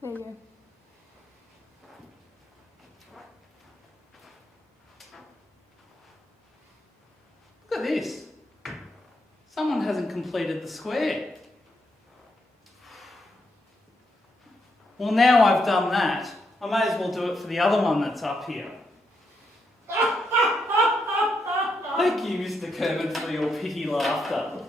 There you go. Look at this. Someone hasn't completed the square. Well, now I've done that, I may as well do it for the other one that's up here. Thank you, Mr. Kermit, for your pity laughter.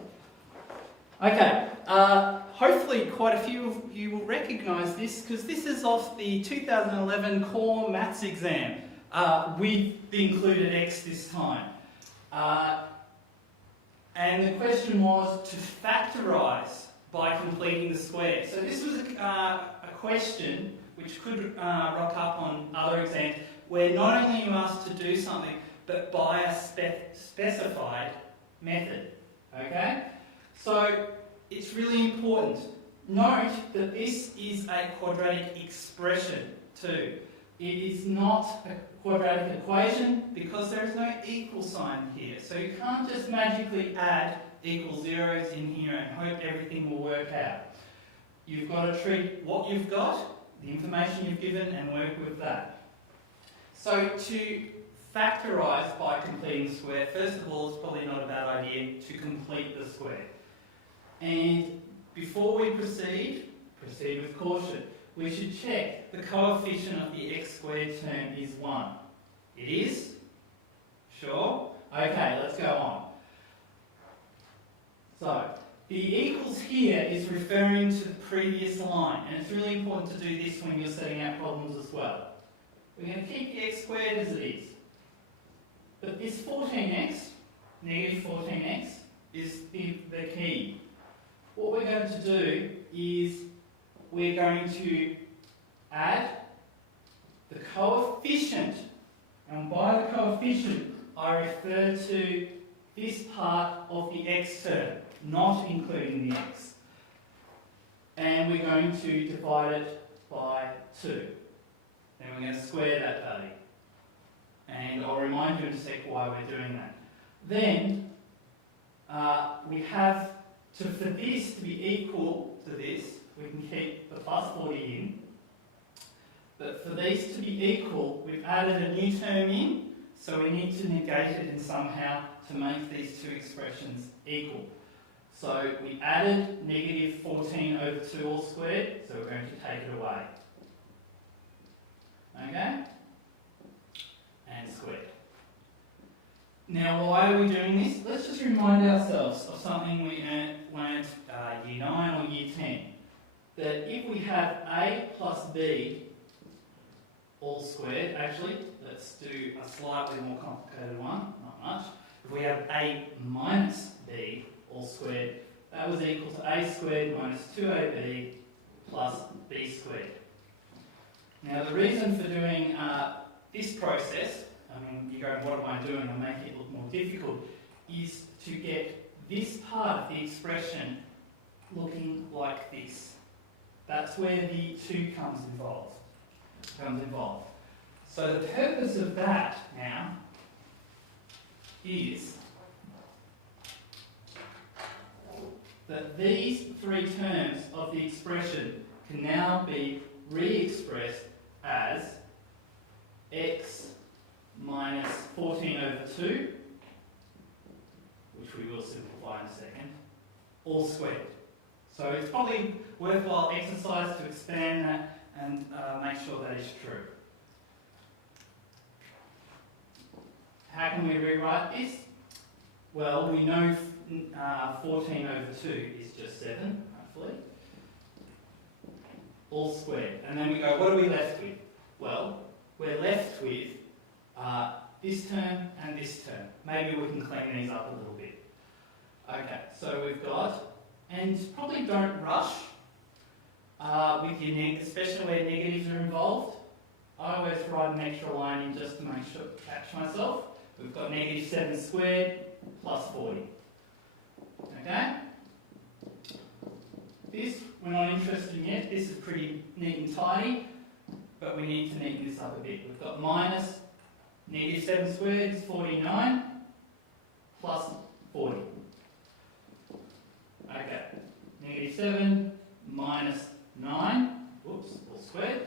Okay, hopefully quite a few of you will recognise this because this is off the 2011 core maths exam with the included X this time. And the question was to factorise by completing the square. So this was a question which could rock up on other exams where not only are you asked to do something but by a specified method. Okay? So it's really important. Note that this is a quadratic expression too. It is not a quadratic equation because there is no equal sign here. So you can't just magically add equal zeros in here and hope everything will work out. You've got to treat what you've got, the information you've given, and work with that. So to factorise by completing the square, first of all, it's probably not a bad idea to complete the square. And before we proceed with caution. We should check the coefficient of the x squared term is 1. It is? Sure? Okay, let's go on. So, the equals here is referring to the previous line, and it's really important to do this when you're setting out problems as well. We're going to keep the x squared as it is. But this 14x, negative 14x, is the key. What we're going to do is we're going to add the coefficient, and by the coefficient I refer to this part of the x term, not including the x. And we're going to divide it by 2. Then we're going to square that value. And I'll remind you in a sec why we're doing that. Then we have to, for this to be equal to this, we can keep the plus 40 in. But for these to be equal, we've added a new term in, so we need to negate it in somehow to make these two expressions equal. So we added negative 14 over 2 all squared, so we're going to take it away. Okay? And squared. Now, why are we doing this? Let's just remind ourselves of something we learned year 9 or year 10. That if we have a plus b all squared, actually, let's do a slightly more complicated one, not much. If we have a minus b all squared, that was equal to a squared minus 2ab plus b squared. Now, the reason for doing this process, I mean, you go, what am I doing? I'm making it look more difficult, is to get this part of the expression looking like this. That's where the 2 comes involved. So the purpose of that now is that these 3 terms of the expression can now be re-expressed as x minus 14 over 2, which we will simplify in a second, all squared. So it's probably worthwhile exercise to expand that and make sure that is true. How can we rewrite this? Well, we know 14 over 2 is just 7, hopefully. All squared. And then we go, what are we left with? Well, we're left with this term and this term. Maybe we can clean these up a little bit. Okay, so we've got, and probably don't rush with your especially where negatives are involved. I always write an extra line in just to make sure to catch myself. We've got negative 7 squared plus 40. Okay? This, we're not interested in yet. This is pretty neat and tidy, but we need to neaten this up a bit. We've got minus negative 7 squared is 49 plus 40. Okay. Negative 7 minus 9, whoops, all squared.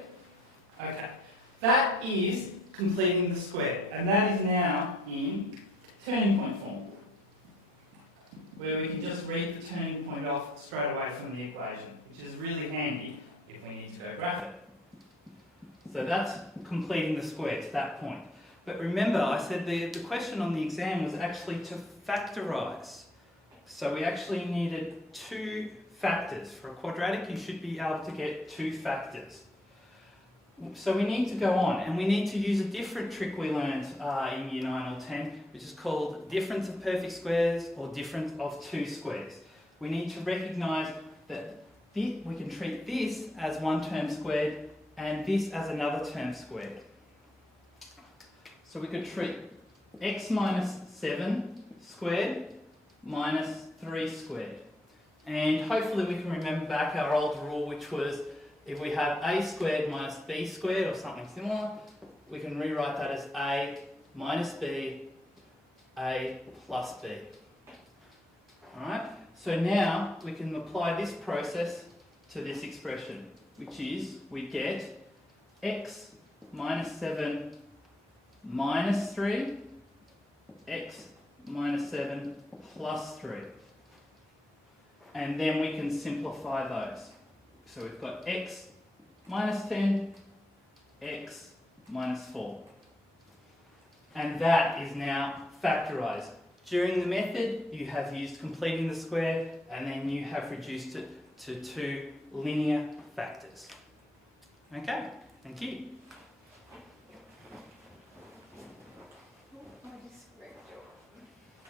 Okay, that is completing the square, and that is now in turning point form, where we can just read the turning point off straight away from the equation, which is really handy if we need to go graph it. So that's completing the square to that point. But remember, I said the question on the exam was actually to factorise. So we actually needed 2 factors. For a quadratic, you should be able to get 2 factors. So we need to go on, and we need to use a different trick we learned in Year 9 or 10, which is called difference of perfect squares or difference of 2 squares. We need to recognise that we can treat this as one term squared and this as another term squared. So we could treat x minus 7 squared minus 3 squared. And hopefully we can remember back our old rule, which was if we have a squared minus b squared or something similar, we can rewrite that as a minus b, a plus b. Alright, so now we can apply this process to this expression, which is we get x minus 7 minus 3, x minus 7 plus 3. And then we can simplify those. So we've got x minus 10, x minus 4. And that is now factorised. During the method, you have used completing the square, and then you have reduced it to 2 linear factors. Okay, thank you.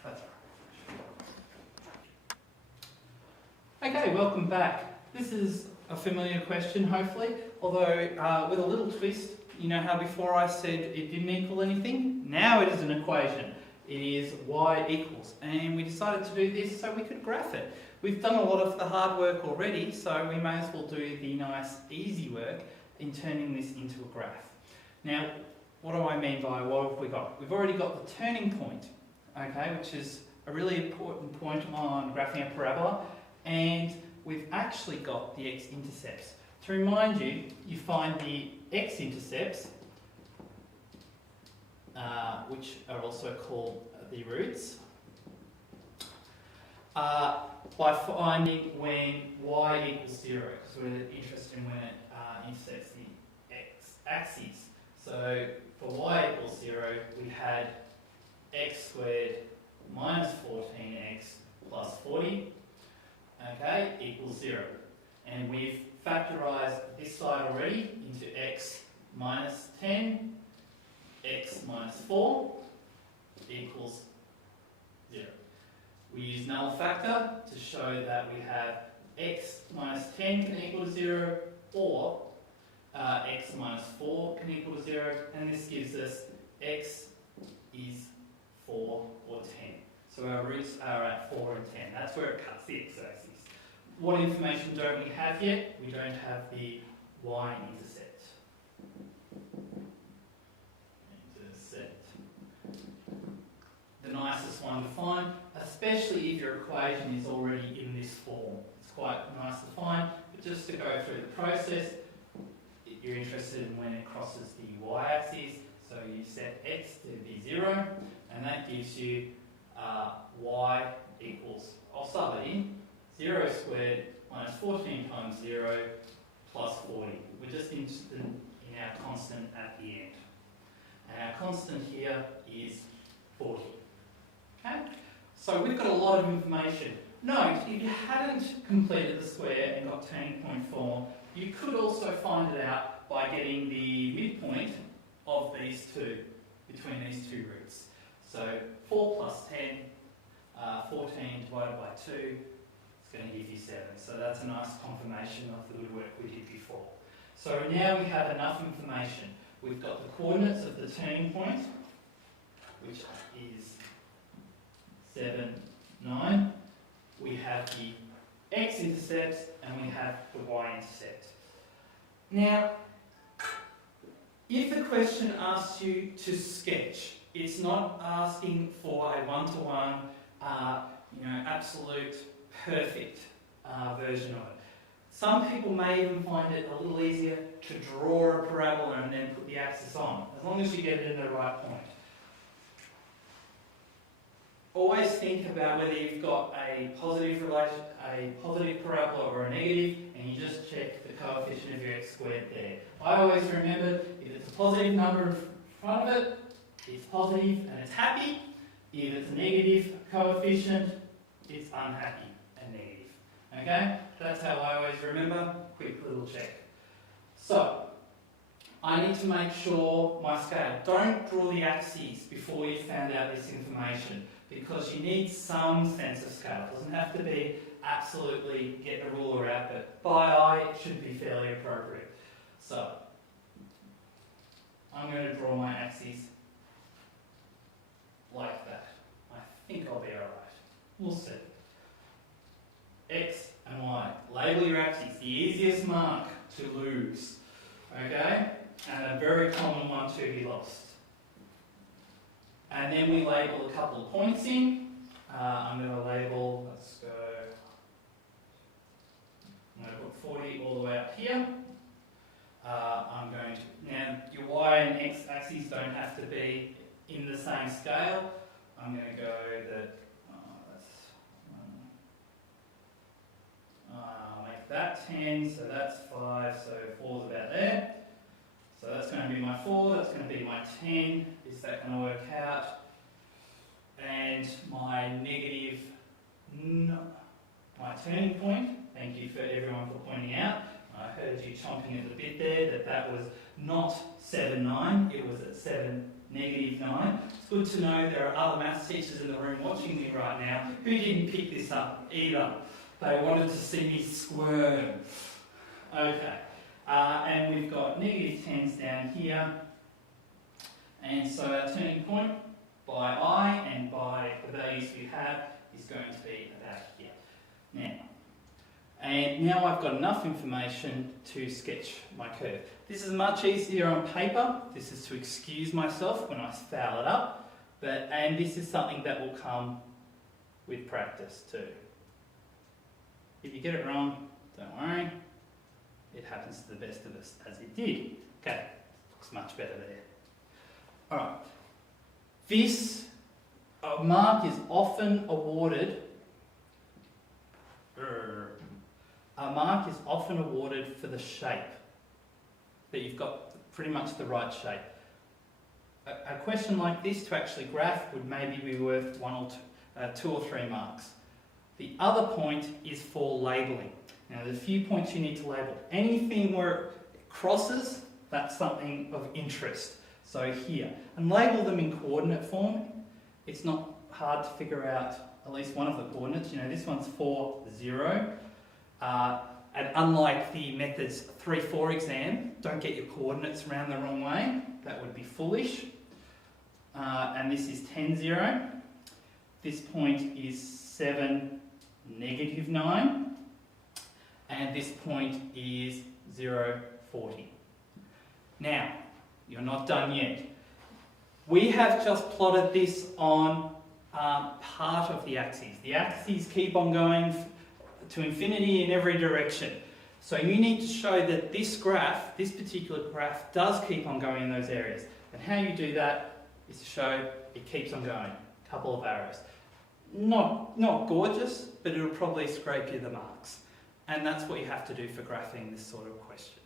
That's right. Okay, welcome back. This is a familiar question, hopefully, although with a little twist. You know how before I said it didn't equal anything? Now it is an equation. It is y equals, and we decided to do this so we could graph it. We've done a lot of the hard work already, so we may as well do the nice easy work in turning this into a graph. Now, what do I mean by what have we got? We've already got the turning point, okay, which is a really important point on graphing a parabola, and we've actually got the x-intercepts. To remind you, you find the x-intercepts, which are also called the roots, by finding when y equals 0, because we're interested in when it intersects the x-axis. So for y equals 0, we had x squared minus 14x plus 40, okay, equals 0. And we've factorised this side already into x minus 10, x minus 4 equals 0. We use null factor to show that we have x minus 10 can equal to 0, or x minus 4 can equal to 0, and this gives us x is 4 or 10. So our roots are at 4 and 10. That's where it cuts the x-axis. What information don't we have yet? We don't have the y-intercept. The nicest one to find, especially if your equation is already in this form. It's quite nice to find, but just to go through the process, you're interested in when it crosses the y-axis, so you set x to be 0, and that gives you y equals, I'll sub it in, 0 squared minus 14 times 0 plus 40. We're just interested in our constant at the end. And our constant here is 40. Okay? So we've got a lot of information. Note, if you hadn't completed the square and got turning point form, you could also find it out by getting the midpoint of these two, between these two roots. So 4 plus 10, 14 divided by 2, it's going to give you 7. So that's a nice confirmation of the good work we did before. So now we have enough information. We've got the coordinates of the turning point, which is 7, 9. We have the x-intercepts and we have the y-intercept. Now, if the question asks you to sketch, it's not asking for a one-to-one, absolute perfect version of it. Some people may even find it a little easier to draw a parabola and then put the axis on, as long as you get it in the right point. Always think about whether you've got a positive parabola or a negative, and you just check the coefficient of your x squared there. I always remember, if it's a positive number in front of it, it's positive and it's happy. If it's a negative coefficient, it's unhappy and negative. Okay? That's how I always remember. Quick little check. So, I need to make sure my scale. Don't draw the axes before you've found out this information, because you need some sense of scale. It doesn't have to be absolutely get the ruler out, but by eye it should be fairly appropriate. So, I'm going to draw my axes like that. I think I'll be alright. We'll see. X and Y. Label your axes. The easiest mark to lose. Okay? And a very common one to be lost. And then we label a couple of points in. I'm going to label, let's go, I'm going to put 40 all the way up here. I'm going to, now your Y and X axes don't have to be in the same scale. I'm going to go that, I'll make that 10, so that's 5, so 4's about there. So that's going to be my 4, that's going to be my 10. Is that going to work out? And my negative, my turning point, thank you for everyone for pointing out. I heard you chomping at the bit there that was not 7, 9, it was at 7, negative 9. It's good to know there are other maths teachers in the room watching me right now who didn't pick this up either. They wanted to see me squirm. Okay. And we've got negative 10s down here. And so our turning point by I and by the values we have is going to be about here. Now I've got enough information to sketch my curve. This is much easier on paper. This is to excuse myself when I foul it up. And this is something that will come with practice too. If you get it wrong, don't worry. It happens to the best of us, as it did. Okay, looks much better there. Alright, this mark is often awarded, for the shape, that you've got pretty much the right shape. A question like this to actually graph would maybe be worth 1 or 2 or 3 marks. The other point is for labelling. Now there's a few points you need to label. Anything where it crosses, that's something of interest. So here, and label them in coordinate form. It's not hard to figure out at least one of the coordinates. You know, this one's 4, 0. And unlike the methods 3, 4 exam, don't get your coordinates around the wrong way. That would be foolish. And this is 10, 0. This point is 7, negative 9. And this point is 0, 40. Now, you're not done yet. We have just plotted this on part of the axes. The axes keep on going to infinity in every direction. So you need to show that this graph, this particular graph, does keep on going in those areas. And how you do that is to show it keeps on going. A couple of arrows. Not gorgeous, but it'll probably scrape you the marks. And that's what you have to do for graphing this sort of question.